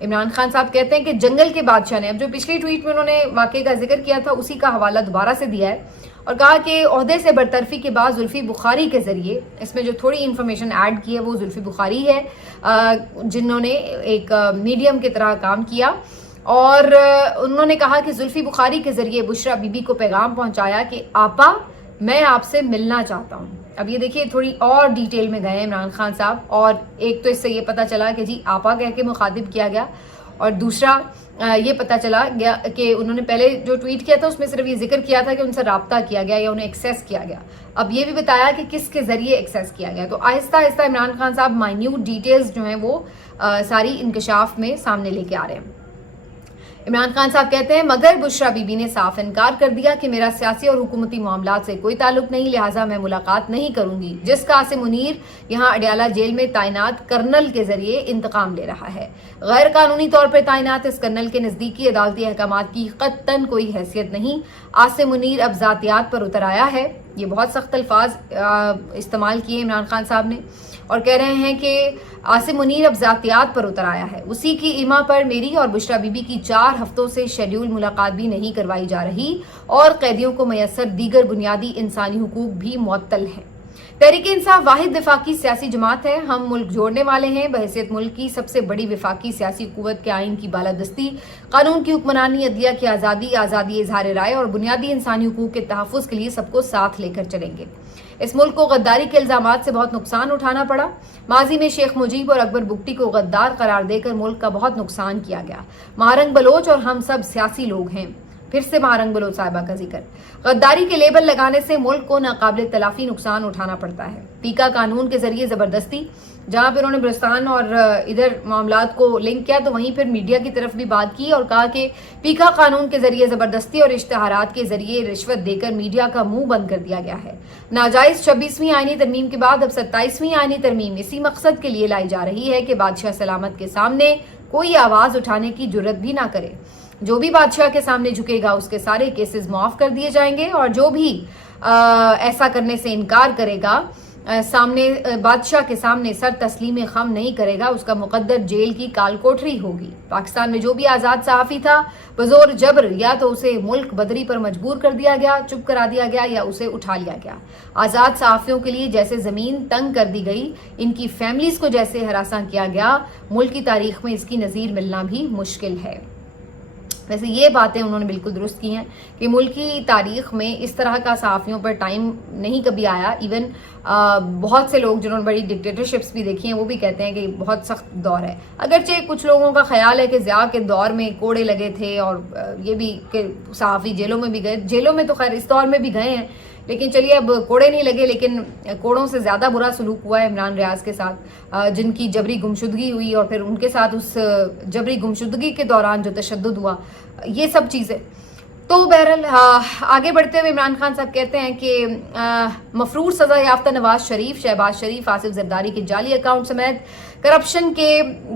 عمران خان صاحب کہتے ہیں کہ جنگل کے بادشاہ نے، اب جو پچھلی ٹویٹ میں انہوں نے واقعے کا ذکر کیا تھا اسی کا حوالہ دوبارہ سے دیا ہے اور کہا کہ عہدے سے برطرفی کے بعد زلفی بخاری کے ذریعے، اس میں جو تھوڑی انفارمیشن ایڈ کی ہے وہ زلفی بخاری ہے جنہوں نے ایک میڈیم کی طرح کام کیا، اور انہوں نے کہا کہ زلفی بخاری کے ذریعے بشرا بی بی کو پیغام پہنچایا کہ آپا میں آپ سے ملنا چاہتا ہوں۔ اب یہ دیکھیے تھوڑی اور ڈیٹیل میں گئے عمران خان صاحب، اور ایک تو اس سے یہ پتا چلا کہ جی آپا کہہ کے مخاطب کیا گیا، اور دوسرا یہ پتا چلا گیا کہ انہوں نے پہلے جو ٹویٹ کیا تھا اس میں صرف یہ ذکر کیا تھا کہ ان سے رابطہ کیا گیا یا انہیں ایکسیس کیا گیا، اب یہ بھی بتایا کہ کس کے ذریعے ایکسیس کیا گیا۔ تو آہستہ آہستہ عمران خان صاحب مائنیوٹ ڈیٹیلز جو ہیں وہ ساری انکشاف میں سامنے لے کے آ رہے ہیں۔ عمران خان صاحب کہتے ہیں مگر بشرا بی بی نے صاف انکار کر دیا کہ میرا سیاسی اور حکومتی معاملات سے کوئی تعلق نہیں، لہٰذا میں ملاقات نہیں کروں گی، جس کا عاصم منیر یہاں اڈیالہ جیل میں تعینات کرنل کے ذریعے انتقام لے رہا ہے۔ غیر قانونی طور پر تعینات اس کرنل کے نزدیکی عدالتی احکامات کی قطعاً کوئی حیثیت نہیں۔ عاصم منیر اب ذاتیات پر اتر آیا ہے، یہ بہت سخت الفاظ استعمال کیے عمران خان صاحب نے، اور کہہ رہے ہیں کہ عاصم منیر اب ذاتیات پر اتر آیا ہے، اسی کی ایما پر میری اور بشرا بی بی کی 4 ہفتوں سے شیڈیول ملاقات بھی نہیں کروائی جا رہی، اور قیدیوں کو میسر دیگر بنیادی انسانی حقوق بھی معطل ہیں۔ تحریک انصاف واحد وفاقی سیاسی جماعت ہے، ہم ملک جوڑنے والے ہیں، بحیثیت ملک کی سب سے بڑی وفاقی سیاسی قوت کے آئین کی بالادستی، قانون کی حکمرانی، عدلیہ کی آزادی، آزادی اظہار رائے اور بنیادی انسانی حقوق کے تحفظ کے لیے سب کو ساتھ لے کر چلیں گے۔ اس ملک کو غداری کے الزامات سے بہت نقصان اٹھانا پڑا، ماضی میں شیخ مجیب اور اکبر بگٹی کو غدار قرار دے کر ملک کا بہت نقصان کیا گیا، مہارنگ بلوچ اور ہم سب سیاسی لوگ ہیں، پھر سے مہارنگ بلوچ صاحبہ کا ذکر۔ غداری کے لیبل لگانے سے ملک کو ناقابل تلافی نقصان اٹھانا پڑتا ہے۔ پیکا قانون کے ذریعے زبردستی، جہاں پہ انہوں نے بلوچستان اور ادھر معاملات کو لنک کیا تو وہیں پھر میڈیا کی طرف بھی بات کی اور کہا کہ پیکا قانون کے ذریعے زبردستی اور اشتہارات کے ذریعے رشوت دے کر میڈیا کا منہ بند کر دیا گیا ہے۔ ناجائز 26ویں آئینی ترمیم کے بعد اب 27ویں آئینی ترمیم اسی مقصد کے لیے لائی جا رہی ہے کہ بادشاہ سلامت کے سامنے کوئی آواز اٹھانے کی جرت بھی نہ کرے، جو بھی بادشاہ کے سامنے جھکے گا اس کے سارے کیسز معاف کر دیے جائیں گے، اور جو بھی ایسا کرنے سے انکار کرے گا، سامنے بادشاہ کے سامنے سر تسلیم خم نہیں کرے گا، اس کا مقدر جیل کی کال کوٹری ہوگی۔ پاکستان میں جو بھی آزاد صحافی تھا بزور جبر یا تو اسے ملک بدری پر مجبور کر دیا گیا، چپ کرا دیا گیا، یا اسے اٹھا لیا گیا۔ آزاد صحافیوں کے لیے جیسے زمین تنگ کر دی گئی، ان کی فیملیز کو جیسے ہراساں کیا گیا، ملک کی تاریخ میں اس کی نظیر ملنا بھی مشکل ہے۔ ویسے یہ باتیں انہوں نے بالکل درست کی ہیں کہ ملکی تاریخ میں اس طرح کا صحافیوں پر ٹائم نہیں کبھی آیا۔ ایون بہت سے لوگ جنہوں نے بڑی ڈکٹیٹرشپس بھی دیکھی ہیں وہ بھی کہتے ہیں کہ بہت سخت دور ہے، اگرچہ کچھ لوگوں کا خیال ہے کہ ضیاء کے دور میں کوڑے لگے تھے، اور یہ بھی کہ صحافی جیلوں میں بھی گئے، جیلوں میں تو خیر اس دور میں بھی گئے ہیں، لیکن چلیے اب کوڑے نہیں لگے، لیکن کوڑوں سے زیادہ برا سلوک ہوا ہے عمران ریاض کے ساتھ، جن کی جبری گمشدگی ہوئی اور پھر ان کے ساتھ اس جبری گمشدگی کے دوران جو تشدد ہوا، یہ سب چیزیں۔ تو بہرحال آگے بڑھتے ہوئے عمران خان صاحب کہتے ہیں کہ مفرور سزا یافتہ نواز شریف، شہباز شریف، آصف زرداری کے جعلی اکاؤنٹ سمیت کرپشن کے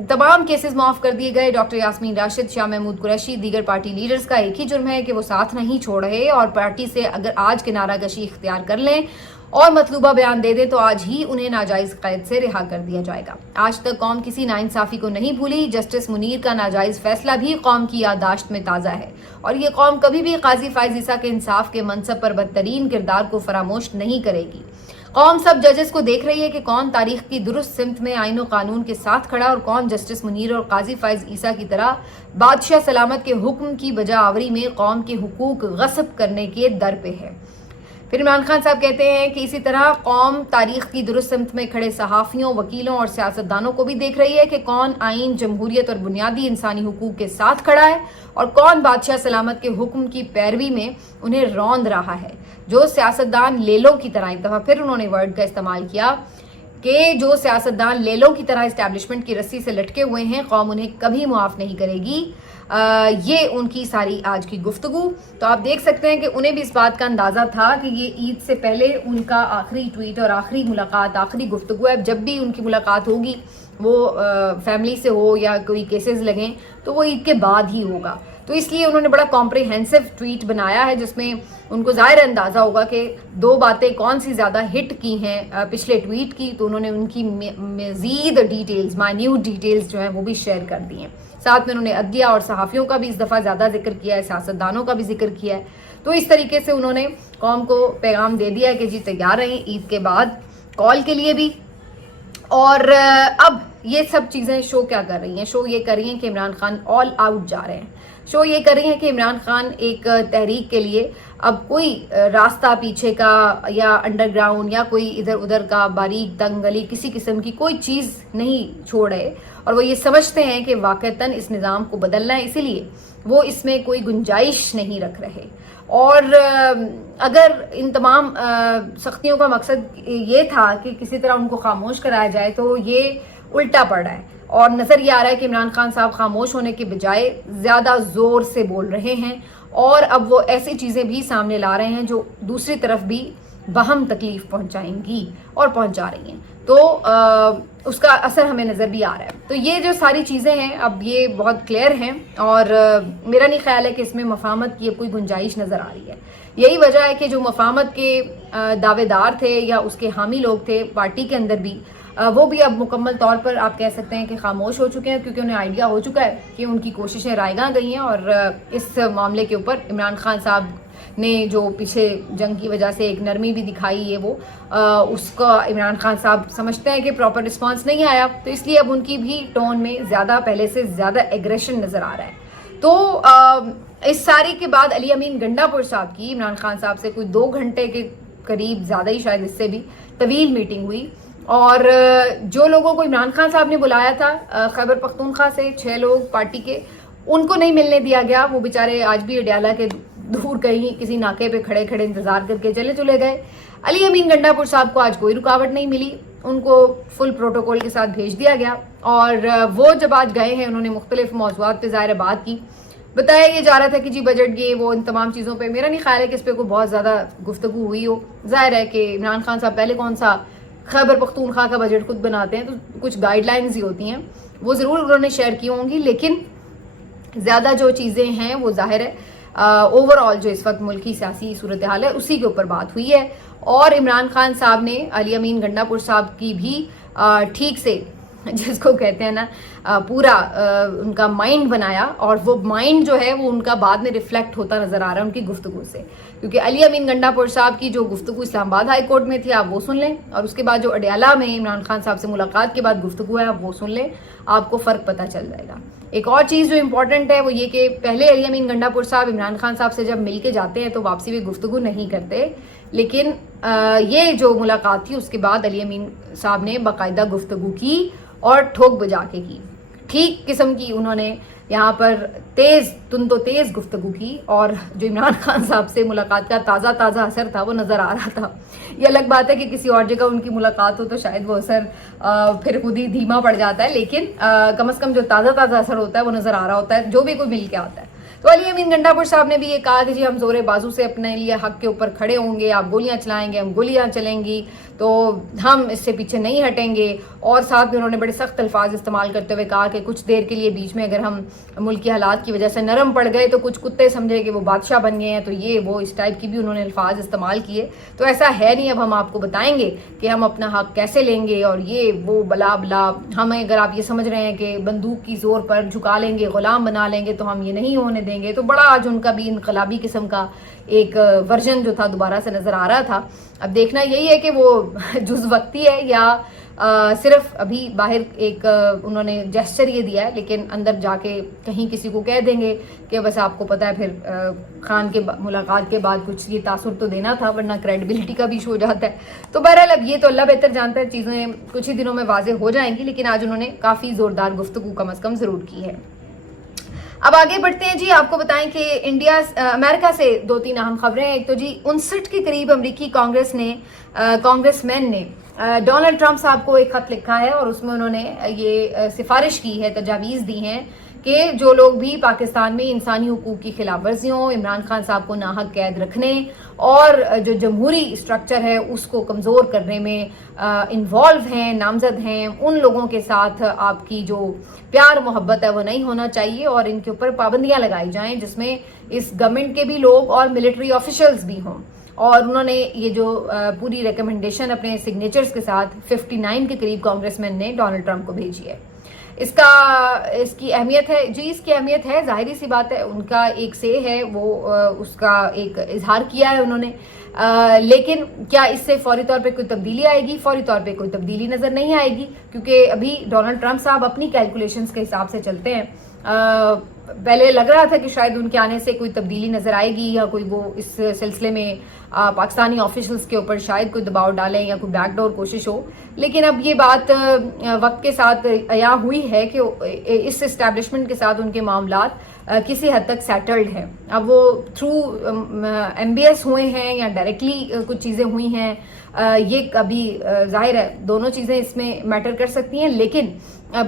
تمام کیسز معاف کر دیے گئے۔ ڈاکٹر یاسمین راشد، شاہ محمود قریشی، دیگر پارٹی لیڈرز کا ایک ہی جرم ہے کہ وہ ساتھ نہیں چھوڑ رہے، اور پارٹی سے اگر آج کنارہ کشی اختیار کر لیں اور مطلوبہ بیان دے دیں تو آج ہی انہیں ناجائز قید سے رہا کر دیا جائے گا۔ آج تک قوم کسی ناانصافی کو نہیں بھولی، جسٹس منیر کا ناجائز فیصلہ بھی قوم کی یادداشت میں تازہ ہے، اور یہ قوم کبھی بھی قاضی فائز عیسیٰ کے انصاف کے منصب پر بدترین کردار کو فراموش نہیں کرے گی۔ قوم سب ججز کو دیکھ رہی ہے کہ کون تاریخ کی درست سمت میں آئین و قانون کے ساتھ کھڑا، اور کون جسٹس منیر اور قاضی فائز عیسیٰ کی طرح بادشاہ سلامت کے حکم کی بجا آوری میں قوم کے حقوق غصب کرنے کے در پہ ہے۔ پھر عمران خان صاحب کہتے ہیں کہ اسی طرح قوم تاریخ کی درست سمت میں کھڑے صحافیوں، وکیلوں اور سیاستدانوں کو بھی دیکھ رہی ہے کہ کون آئین، جمہوریت اور بنیادی انسانی حقوق کے ساتھ کھڑا ہے، اور کون بادشاہ سلامت کے حکم کی پیروی میں انہیں روند رہا ہے۔ جو سیاستدان لیلوں کی طرح، ایک دفعہ پھر انہوں نے ورڈ کا استعمال کیا کہ جو سیاستدان لیلوں کی طرح اسٹیبلشمنٹ کی رسی سے لٹکے ہوئے ہیں، قوم انہیں کبھی معاف نہیں کرے گی۔ یہ ان کی ساری آج کی گفتگو، تو آپ دیکھ سکتے ہیں کہ انہیں بھی اس بات کا اندازہ تھا کہ یہ عید سے پہلے ان کا آخری ٹویٹ اور آخری ملاقات، آخری گفتگو ہے۔ جب بھی ان کی ملاقات ہوگی وہ فیملی سے ہو یا کوئی کیسز لگیں تو وہ عید کے بعد ہی ہوگا. تو اس لیے انہوں نے بڑا کمپریہنسو ٹویٹ بنایا ہے جس میں ان کو ظاہر اندازہ ہوگا کہ دو باتیں کون سی زیادہ ہٹ کی ہیں پچھلے ٹویٹ کی, تو انہوں نے ان کی مزید ڈیٹیلز, مائنیوٹ ڈیٹیلز جو ہیں وہ بھی شیئر کر دی ہیں. ساتھ میں انہوں نے عدلیہ اور صحافیوں کا بھی اس دفعہ زیادہ ذکر کیا ہے, سیاستدانوں کا بھی ذکر کیا ہے. تو اس طریقے سے انہوں نے قوم کو پیغام دے دیا ہے کہ جی تیار رہیں عید کے بعد کال کے لیے بھی. اور اب یہ سب چیزیں شو کیا کر رہی ہیں؟ شو یہ کر رہی ہیں کہ عمران خان آل آؤٹ جا رہے ہیں. شو یہ کر رہی ہیں کہ عمران خان ایک تحریک کے لیے اب کوئی راستہ پیچھے کا یا انڈر گراؤنڈ یا کوئی ادھر ادھر کا باریک تنگ گلی کسی قسم کی کوئی چیز نہیں چھوڑ رہے, اور وہ یہ سمجھتے ہیں کہ واقعتاً اس نظام کو بدلنا ہے, اسی لیے وہ اس میں کوئی گنجائش نہیں رکھ رہے. اور اگر ان تمام سختیوں کا مقصد یہ تھا کہ کسی طرح ان کو خاموش کرایا جائے تو یہ الٹا پڑ رہا ہے, اور نظر یہ آ رہا ہے کہ عمران خان صاحب خاموش ہونے کے بجائے زیادہ زور سے بول رہے ہیں, اور اب وہ ایسی چیزیں بھی سامنے لا رہے ہیں جو دوسری طرف بھی بہم تکلیف پہنچائیں گی اور پہنچا رہی ہیں. تو اس کا اثر ہمیں نظر بھی آ رہا ہے. تو یہ جو ساری چیزیں ہیں اب یہ بہت کلیئر ہیں, اور میرا نہیں خیال ہے کہ اس میں مفاہمت کی کوئی گنجائش نظر آ رہی ہے. یہی وجہ ہے کہ جو مفاہمت کے دعوے دار تھے یا اس کے حامی لوگ تھے پارٹی کے اندر بھی, وہ بھی اب مکمل طور پر آپ کہہ سکتے ہیں کہ خاموش ہو چکے ہیں, کیونکہ انہیں آئیڈیا ہو چکا ہے کہ ان کی کوششیں رائیگاں گئی ہیں, اور اس معاملے کے اوپر عمران خان صاحب نے جو پیچھے جنگ کی وجہ سے ایک نرمی بھی دکھائی ہے وہ اس کا عمران خان صاحب سمجھتے ہیں کہ پراپر رسپانس نہیں آیا, تو اس لیے اب ان کی بھی ٹون میں زیادہ پہلے سے زیادہ ایگریشن نظر آ رہا ہے. تو اس ساری کے بعد علی امین گنڈا پور صاحب کی عمران خان صاحب سے کوئی 2 گھنٹے کے قریب, زیادہ ہی شاید اس سے بھی طویل میٹنگ ہوئی, اور جو لوگوں کو عمران خان صاحب نے بلایا تھا خیبر پختونخوا سے 6 لوگ پارٹی کے, ان کو نہیں ملنے دیا گیا. وہ بیچارے آج بھی اڈیالہ کے دور کہیں کسی ناکے پہ کھڑے کھڑے انتظار کر کے چلے گئے. علی امین گنڈا پور صاحب کو آج کوئی رکاوٹ نہیں ملی, ان کو فل پروٹوکول کے ساتھ بھیج دیا گیا, اور وہ جب آج گئے ہیں انہوں نے مختلف موضوعات پہ ظاہر بات کی. بتایا یہ جا رہا تھا کہ جی بجٹ یہ وہ ان تمام چیزوں پہ میرا نہیں خیال ہے کہ اس پہ کوئی بہت زیادہ گفتگو ہوئی ہو. ظاہر ہے کہ عمران خان صاحب پہلے کون سا خیبر پختونخوا کا بجٹ خود بناتے ہیں, تو کچھ گائیڈ لائنز ہی ہوتی ہیں, وہ ضرور انہوں نے شیئر کی ہوں گی, لیکن زیادہ جو چیزیں ہیں وہ ظاہر ہے اوور آل جو اس وقت ملکی سیاسی صورتحال ہے اسی کے اوپر بات ہوئی ہے. اور عمران خان صاحب نے علی امین گنڈا پور صاحب کی بھی ٹھیک سے جس کو کہتے ہیں نا پورا ان کا مائنڈ بنایا, اور وہ مائنڈ جو ہے وہ ان کا بعد میں ریفلیکٹ ہوتا نظر آ رہا ہے ان کی گفتگو سے. کیونکہ علی امین گنڈا پور صاحب کی جو گفتگو اسلام آباد ہائی کورٹ میں تھی آپ وہ سن لیں, اور اس کے بعد جو اڈیالہ میں عمران خان صاحب سے ملاقات کے بعد گفتگو ہے آپ وہ سن لیں, آپ کو فرق پتہ چل جائے گا. ایک اور چیز جو امپورٹنٹ ہے وہ یہ کہ پہلے علی امین گنڈا پور صاحب عمران خان صاحب سے جب مل کے جاتے ہیں تو واپسی میں گفتگو نہیں کرتے, لیکن یہ جو ملاقات تھی اس کے بعد علی امین صاحب نے باقاعدہ گفتگو کی اور ٹھوک بجا کے کی, ٹھیک قسم کی انہوں نے یہاں پر تند و تیز گفتگو کی, اور جو عمران خان صاحب سے ملاقات کا تازہ اثر تھا وہ نظر آ رہا تھا. یہ الگ بات ہے کہ کسی اور جگہ ان کی ملاقات ہو تو شاید وہ اثر پھر خود ہی دھیما پڑ جاتا ہے, لیکن کم از کم جو تازہ اثر ہوتا ہے وہ نظر آ رہا ہوتا ہے جو بھی کوئی مل کے آتا ہے. تو علی امین گنڈا پور صاحب نے بھی یہ کہا کہ جی ہم زور بازو سے اپنے لیے حق کے اوپر کھڑے ہوں گے, آپ گولیاں چلائیں گے ہم گولیاں چلیں گی, تو ہم اس سے پیچھے نہیں ہٹیں گے. اور ساتھ میں انہوں نے بڑے سخت الفاظ استعمال کرتے ہوئے کہا کہ کچھ دیر کے لیے بیچ میں اگر ہم ملکی حالات کی وجہ سے نرم پڑ گئے تو کچھ کتے سمجھے کہ وہ بادشاہ بن گئے ہیں, تو یہ وہ اس ٹائپ کی بھی انہوں نے الفاظ استعمال کیے. تو ایسا ہے نہیں, اب ہم آپ کو بتائیں گے کہ ہم اپنا حق کیسے لیں گے, اور یہ وہ بلا بلا. ہمیں اگر آپ یہ سمجھ رہے ہیں کہ بندوق کی زور پر جھکا لیں گے, غلام بنا لیں گے, تو ہم یہ نہیں ہونے دیں گے. تو بڑا آج ان کا بھی انقلابی قسم کا ایک ورژن جو تھا دوبارہ سے نظر آ رہا تھا. اب دیکھنا یہی ہے کہ وہ جز وقتی ہے یا صرف ابھی باہر ایک انہوں نے جیسچر یہ دیا ہے, لیکن اندر جا کے کہیں کسی کو کہہ دیں گے کہ بس آپ کو پتہ ہے پھر خان کے ملاقات کے بعد کچھ یہ تاثر تو دینا تھا, ورنہ کریڈیبلٹی کا بھی ایشو ہو جاتا ہے. تو بہرحال اب یہ تو اللہ بہتر جانتا ہے, چیزیں کچھ ہی دنوں میں واضح ہو جائیں گی, لیکن آج انہوں نے کافی زوردار گفتگو کم از کم ضرور کی ہے. اب آگے بڑھتے ہیں جی, آپ کو بتائیں کہ امریکہ سے 2-3 اہم خبریں ہیں. ایک تو جی 59 کے قریب امریکی کانگریس مین نے ڈونلڈ ٹرمپ صاحب کو ایک خط لکھا ہے, اور اس میں انہوں نے یہ سفارش کی ہے, تجاویز دی ہیں کہ جو لوگ بھی پاکستان میں انسانی حقوق کی خلاف ورزیوں، عمران خان صاحب کو ناحق قید رکھنے اور جو جمہوری اسٹرکچر ہے اس کو کمزور کرنے میں انوالو ہیں، نامزد ہیں، ان لوگوں کے ساتھ آپ کی جو پیار محبت ہے وہ نہیں ہونا چاہیے اور ان کے اوپر پابندیاں لگائی جائیں جس میں اس گورنمنٹ کے بھی لوگ اور ملٹری آفیشلز بھی ہوں. اور انہوں نے یہ جو پوری ریکمنڈیشن اپنے سگنیچرز کے ساتھ 59 کے قریب کانگریس مین نے ڈونلڈ ٹرمپ کو بھیجی ہے. اس کی اہمیت ہے جی، اس کی اہمیت ہے، ظاہری سی بات ہے، ان کا ایک سے ہے، وہ اس کا ایک اظہار کیا ہے انہوں نے. لیکن کیا اس سے فوری طور پہ کوئی تبدیلی آئے گی؟ فوری طور پہ کوئی تبدیلی نظر نہیں آئے گی، کیونکہ ابھی ڈونلڈ ٹرمپ صاحب اپنی کیلکولیشنز کے حساب سے چلتے ہیں. پہلے لگ رہا تھا کہ شاید ان کے آنے سے کوئی تبدیلی نظر آئے گی یا کوئی وہ اس سلسلے میں پاکستانی آفیشلز کے اوپر شاید کوئی دباؤ ڈالیں یا کوئی بیک ڈور کوشش ہو. لیکن اب یہ بات وقت کے ساتھ عیاں ہوئی ہے کہ اس اسٹیبلشمنٹ کے ساتھ ان کے معاملات کسی حد تک سیٹلڈ ہیں. اب وہ تھرو MBS ہوئے ہیں یا ڈائریکٹلی کچھ چیزیں ہوئی ہیں، یہ ابھی ظاہر ہے دونوں چیزیں اس میں میٹر کر سکتی ہیں، لیکن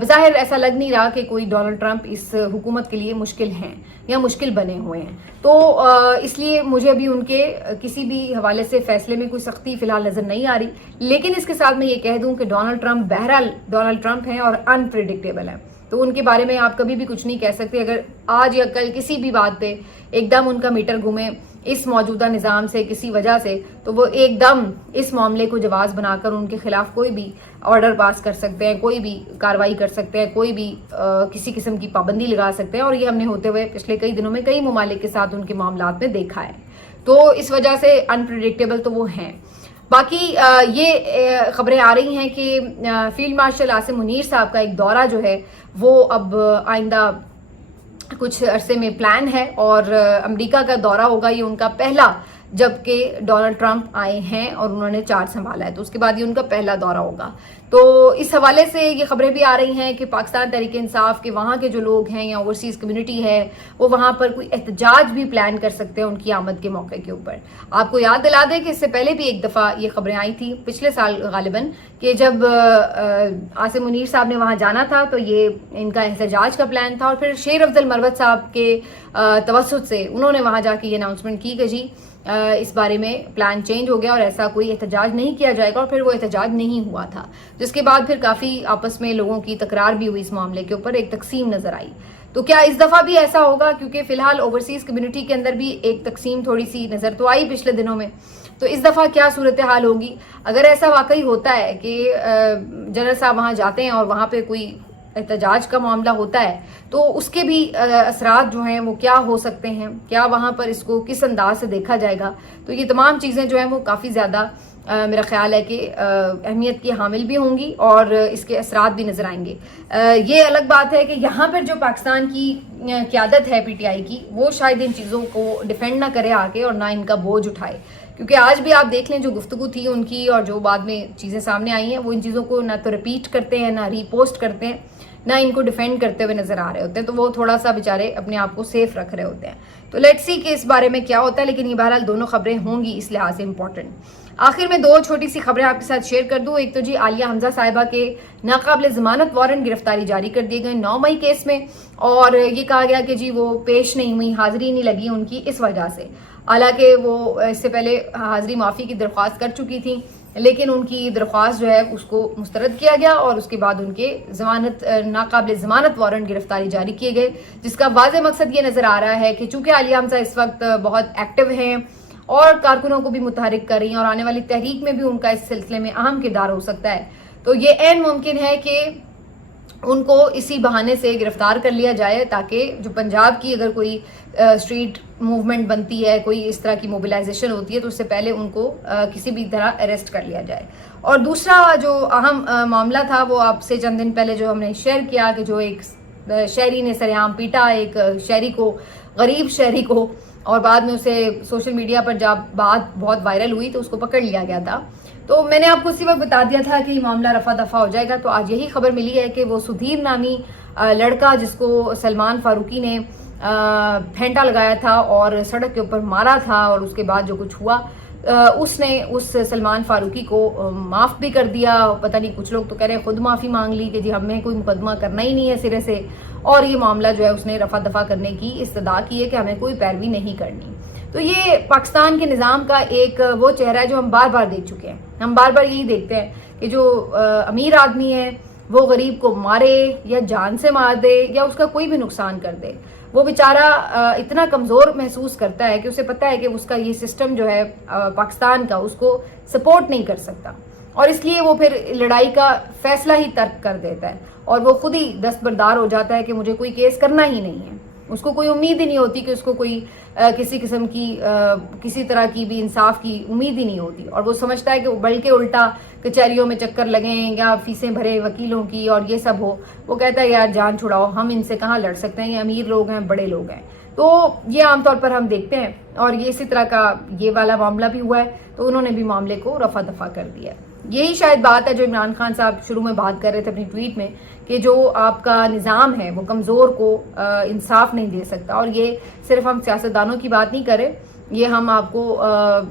بظاہر ایسا لگ نہیں رہا کہ کوئی ڈونلڈ ٹرمپ اس حکومت کے لیے مشکل ہیں یا مشکل بنے ہوئے ہیں. تو اس لیے مجھے ابھی ان کے کسی بھی حوالے سے فیصلے میں کوئی سختی فی الحال نظر نہیں آ رہی. لیکن اس کے ساتھ میں یہ کہہ دوں کہ ڈونلڈ ٹرمپ بہرحال ڈونلڈ ٹرمپ ہیں اور انپریڈکٹیبل ہیں، تو ان کے بارے میں آپ کبھی بھی کچھ نہیں کہہ سکتے. اگر آج یا کل کسی بھی بات پہ ایک دم ان کا میٹر گھومے اس موجودہ نظام سے کسی وجہ سے، تو وہ ایک دم اس معاملے کو جواز بنا کر ان کے خلاف کوئی بھی آرڈر پاس کر سکتے ہیں، کوئی بھی کارروائی کر سکتے ہیں، کوئی بھی کسی قسم کی پابندی لگا سکتے ہیں. اور یہ ہم نے ہوتے ہوئے پچھلے کئی دنوں میں کئی ممالک کے ساتھ ان کے معاملات میں دیکھا ہے. تو اس وجہ سے انپریڈکٹیبل تو وہ ہیں. باقی یہ خبریں آ رہی ہیں کہ فیلڈ مارشل عاصم منیر صاحب کا ایک دورہ جو ہے وہ اب آئندہ کچھ عرصے میں پلان ہے اور امریکہ کا دورہ ہوگا. یہ ان کا پہلا، جبکہ ڈونلڈ ٹرمپ آئے ہیں اور انہوں نے چارج سنبھالا ہے، تو اس کے بعد یہ ان کا پہلا دورہ ہوگا. تو اس حوالے سے یہ خبریں بھی آ رہی ہیں کہ پاکستان تحریک انصاف کے وہاں کے جو لوگ ہیں یا اوورسیز کمیونٹی ہے وہ وہاں پر کوئی احتجاج بھی پلان کر سکتے ہیں ان کی آمد کے موقع کے اوپر. آپ کو یاد دلا دیں کہ اس سے پہلے بھی ایک دفعہ یہ خبریں آئی تھیں پچھلے سال غالباً کہ جب عاصم منیر صاحب نے وہاں جانا تھا تو یہ ان کا احتجاج کا پلان تھا، اور پھر شیر افضل مروت صاحب کے توسط سے انہوں نے وہاں جا کے یہ اناؤنسمنٹ کی کہ جی اس بارے میں پلان چینج ہو گیا اور ایسا کوئی احتجاج نہیں کیا جائے گا، اور پھر وہ احتجاج نہیں ہوا تھا، جس کے بعد پھر کافی آپس میں لوگوں کی تکرار بھی ہوئی، اس معاملے کے اوپر ایک تقسیم نظر آئی. تو کیا اس دفعہ بھی ایسا ہوگا؟ کیونکہ فی الحال اوورسیز کمیونٹی کے اندر بھی ایک تقسیم تھوڑی سی نظر تو آئی پچھلے دنوں میں. تو اس دفعہ کیا صورتحال ہوگی؟ اگر ایسا واقعی ہوتا ہے کہ جنرل صاحب وہاں جاتے ہیں اور وہاں پہ کوئی احتجاج کا معاملہ ہوتا ہے تو اس کے بھی اثرات جو ہیں وہ کیا ہو سکتے ہیں، کیا وہاں پر اس کو کس انداز سے دیکھا جائے گا. تو یہ تمام چیزیں جو ہیں وہ کافی زیادہ میرا خیال ہے کہ اہمیت کی حامل بھی ہوں گی اور اس کے اثرات بھی نظر آئیں گے. یہ الگ بات ہے کہ یہاں پر جو پاکستان کی قیادت ہے PTI کی، وہ شاید ان چیزوں کو ڈیفینڈ نہ کرے آگے اور نہ ان کا بوجھ اٹھائے، کیونکہ آج بھی آپ دیکھ لیں جو گفتگو تھی ان کی اور جو بعد میں چیزیں سامنے آئی ہیں وہ ان چیزوں کو نہ تو ریپیٹ کرتے ہیں، نہ ری پوسٹ کرتے ہیں، نہ ان کو ڈیفینڈ کرتے ہوئے نظر آ رہے ہوتے ہیں. تو وہ تھوڑا سا بیچارے اپنے آپ کو سیف رکھ رہے ہوتے ہیں. تو لیٹس سی کہ اس بارے میں کیا ہوتا ہے، لیکن یہ بہرحال دونوں خبریں ہوں گی اس لحاظ سے امپورٹنٹ. آخر میں دو چھوٹی سی خبریں آپ کے ساتھ شیئر کر دوں. ایک تو جی عالیہ حمزہ صاحبہ کے ناقابل ضمانت وارنٹ گرفتاری جاری کر دیے گئے 9 مئی کیس میں، اور یہ کہا گیا کہ جی وہ پیش نہیں ہوئی، حاضری نہیں لگی ان کی اس وجہ سے. حالانکہ وہ اس سے پہلے حاضری معافی کی درخواست کر چکی تھیں، لیکن ان کی درخواست جو ہے اس کو مسترد کیا گیا اور اس کے بعد ان کے ناقابل ضمانت وارنٹ گرفتاری جاری کیے گئے، جس کا واضح مقصد یہ نظر آ رہا ہے کہ چونکہ عالیہ حمزہ اس وقت بہت ایکٹیو ہیں اور کارکنوں کو بھی متحرک کر رہی ہیں اور آنے والی تحریک میں بھی ان کا اس سلسلے میں اہم کردار ہو سکتا ہے، تو یہ عین ممکن ہے کہ ان کو اسی بہانے سے گرفتار کر لیا جائے تاکہ جو پنجاب کی اگر کوئی اسٹریٹ موومنٹ بنتی ہے، کوئی اس طرح کی موبلائزیشن ہوتی ہے تو اس سے پہلے ان کو کسی بھی طرح اریسٹ کر لیا جائے. اور دوسرا جو اہم معاملہ تھا وہ آپ سے چند دن پہلے جو ہم نے شیئر کیا کہ جو ایک شہری نے سرعام پیٹا ایک شہری کو، غریب شہری کو، اور بعد میں اسے سوشل میڈیا پر جب بات بہت وائرل ہوئی تو اس کو پکڑ لیا گیا تھا. تو میں نے آپ کو اسی وقت بتا دیا تھا کہ یہ معاملہ رفع دفع ہو جائے گا. تو آج یہی خبر ملی ہے کہ وہ سدھیر نامی لڑکا جس کو سلمان فاروقی نے پھینٹا لگایا تھا اور سڑک کے اوپر مارا تھا اور اس کے بعد جو کچھ ہوا، اس نے اس سلمان فاروقی کو معاف بھی کر دیا. پتہ نہیں کچھ لوگ تو کہہ رہے ہیں خود معافی مانگ لی کہ جی ہمیں کوئی مقدمہ کرنا ہی نہیں ہے سرے سے، اور یہ معاملہ جو ہے اس نے رفع دفع کرنے کی استدعا کی ہے کہ ہمیں کوئی پیروی نہیں کرنی. تو یہ پاکستان کے نظام کا ایک وہ چہرہ ہے جو ہم بار بار دیکھ چکے ہیں. ہم بار بار یہی دیکھتے ہیں کہ جو امیر آدمی ہے وہ غریب کو مارے یا جان سے مار دے یا اس کا کوئی بھی نقصان کر دے. وہ بیچارہ اتنا کمزور محسوس کرتا ہے کہ اسے پتہ ہے کہ اس کا یہ سسٹم جو ہے پاکستان کا اس کو سپورٹ نہیں کر سکتا, اور اس لیے وہ پھر لڑائی کا فیصلہ ہی ترک کر دیتا ہے اور وہ خود ہی دستبردار ہو جاتا ہے کہ مجھے کوئی کیس کرنا ہی نہیں ہے. اس کو کوئی امید ہی نہیں ہوتی کہ اس کو کوئی کسی قسم کی کسی طرح کی بھی انصاف کی امید ہی نہیں ہوتی, اور وہ سمجھتا ہے کہ بلکہ الٹا کچہریوں میں چکر لگیں یا فیسیں بھرے وکیلوں کی اور یہ سب ہو. وہ کہتا ہے یار جان چھڑاؤ, ہم ان سے کہاں لڑ سکتے ہیں, یہ امیر لوگ ہیں, بڑے لوگ ہیں. تو یہ عام طور پر ہم دیکھتے ہیں, اور یہ اسی طرح کا یہ والا معاملہ بھی ہوا ہے, تو انہوں نے بھی معاملے کو رفع دفع کر دیا. یہی شاید بات ہے جو عمران خان صاحب شروع میں بات کر رہے تھے اپنی ٹویٹ میں, کہ جو آپ کا نظام ہے وہ کمزور کو انصاف نہیں دے سکتا. اور یہ صرف ہم سیاستدانوں کی بات نہیں کر رہے, یہ ہم آپ کو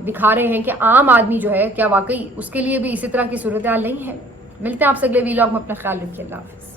دکھا رہے ہیں کہ عام آدمی جو ہے کیا واقعی اس کے لیے بھی اسی طرح کی صورتحال نہیں ہے. ملتے ہیں آپ سے اگلے ویلاگ میں, اپنا خیال رکھیے, اللہ حافظ.